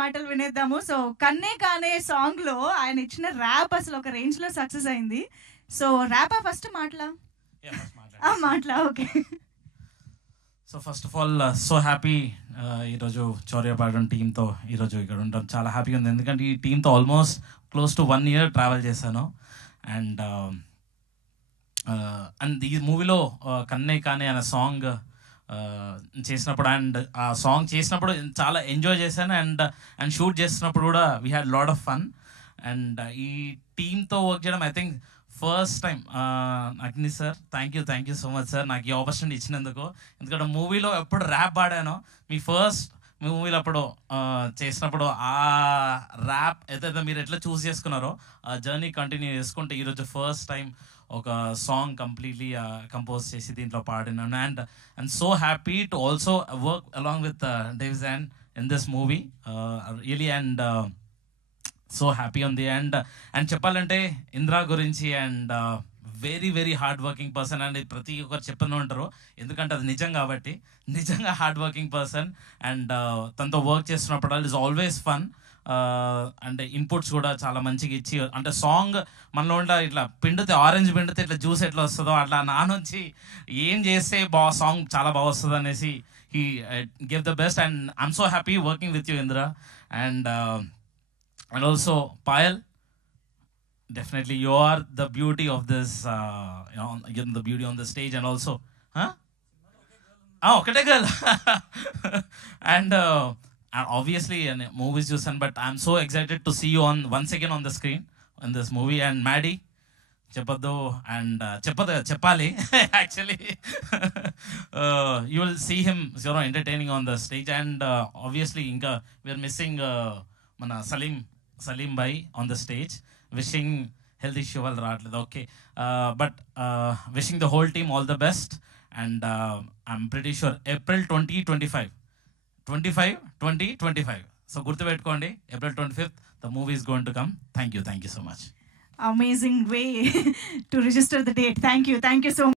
మాటలు వినేద్దాము. సో కన్నే కానే సాంగ్ లో ఆయన ఇచ్చిన ర్యాప్ అసలు ఒక రేంజ్ లో సక్సెస్ అయింది. సో ర్యాపా ఫస్ట్ మాటలా? మాటలా, okay. So first of all so happy ఈరోజు చౌర్యపాలెం టీంతో ఈరోజు ఇక్కడ ఉండడం చాలా హ్యాపీగా ఉంది. ఎందుకంటే ఈ టీంతో almost close to 1 year travel చేశాను. అండ్ ఈ మూవీలో కన్నే కానే అనే సాంగ్ చేసినప్పుడు అండ్ ఆ సాంగ్ చేసినప్పుడు చాలా ఎంజాయ్ చేశాను. అండ్ షూట్ చేసినప్పుడు కూడా we had lot of fun. And ఈ టీంతో వర్క్ చేయడం ఐ థింక్ ఫస్ట్ టైం. అగ్ని sir, thank you so much sir నాకు ఈ ఆపర్చునిటీ ఇచ్చినందుకు. ఎందుకంటే మూవీలో ఎప్పుడు ర్యాప్ పాడానో, మీ మూవీలో అప్పుడు చేసినప్పుడు ఆ ర్యాప్ ఏదైతే మీరు ఎట్లా చూస్ చేసుకున్నారో ఆ జర్నీ కంటిన్యూ చేసుకుంటే ఈరోజు ఫస్ట్ టైం ఒక సాంగ్ కంప్లీట్లీ కంపోజ్ చేసి దీంట్లో పాడినాను. And so happy to also work along with Davis and in this movie really. And so happy ఉంది. అండ్ చెప్పాలంటే ఇంద్రా గురించి and very very hard working person and ప్రతి ఒక్కరు చెప్తూనే ఉంటారు, ఎందుకంటే అది నిజం కాబట్టి. నిజంగా హార్డ్ వర్కింగ్ పర్సన్. అండ్ తనతో వర్క్ చేస్తున్నప్పుడు ఇస్ ఆల్వేస్ ఫన్. అంటే ఇన్పుట్స్ కూడా చాలా మంచిగా ఇచ్చి, అంటే సాంగ్ మనలో ఉంటే ఇట్లా పిండితే ఆరెంజ్ పిండితే ఇట్లా జ్యూస్ ఎట్లా వస్తుందో అట్లా నా నుంచి ఏం చేస్తే సాంగ్ చాలా బాగా వస్తుంది అనేసి he give the best. And I'm so happy working with you Indra. And also Payal, definitely you are the beauty of this the beauty on the stage. And also okate girl and obviously movies చూసాను, but I'm so excited to see you once again on the screen in this movie. And Maddie చెప్పొద్దు and చెప్పాలి actually you will see him entertaining on the stage. And obviously ఇంకా we are missing మన Salim bhai on the stage. Wishing health issue వాళ్ళు రావట్లేదు, okay. But wishing the whole team all the best. And I'm pretty sure April 2025. So గుర్తుపెట్టుకోండి, April 25th the movie is going to come. Thank you so much. Amazing way to register the date. Thank you so much.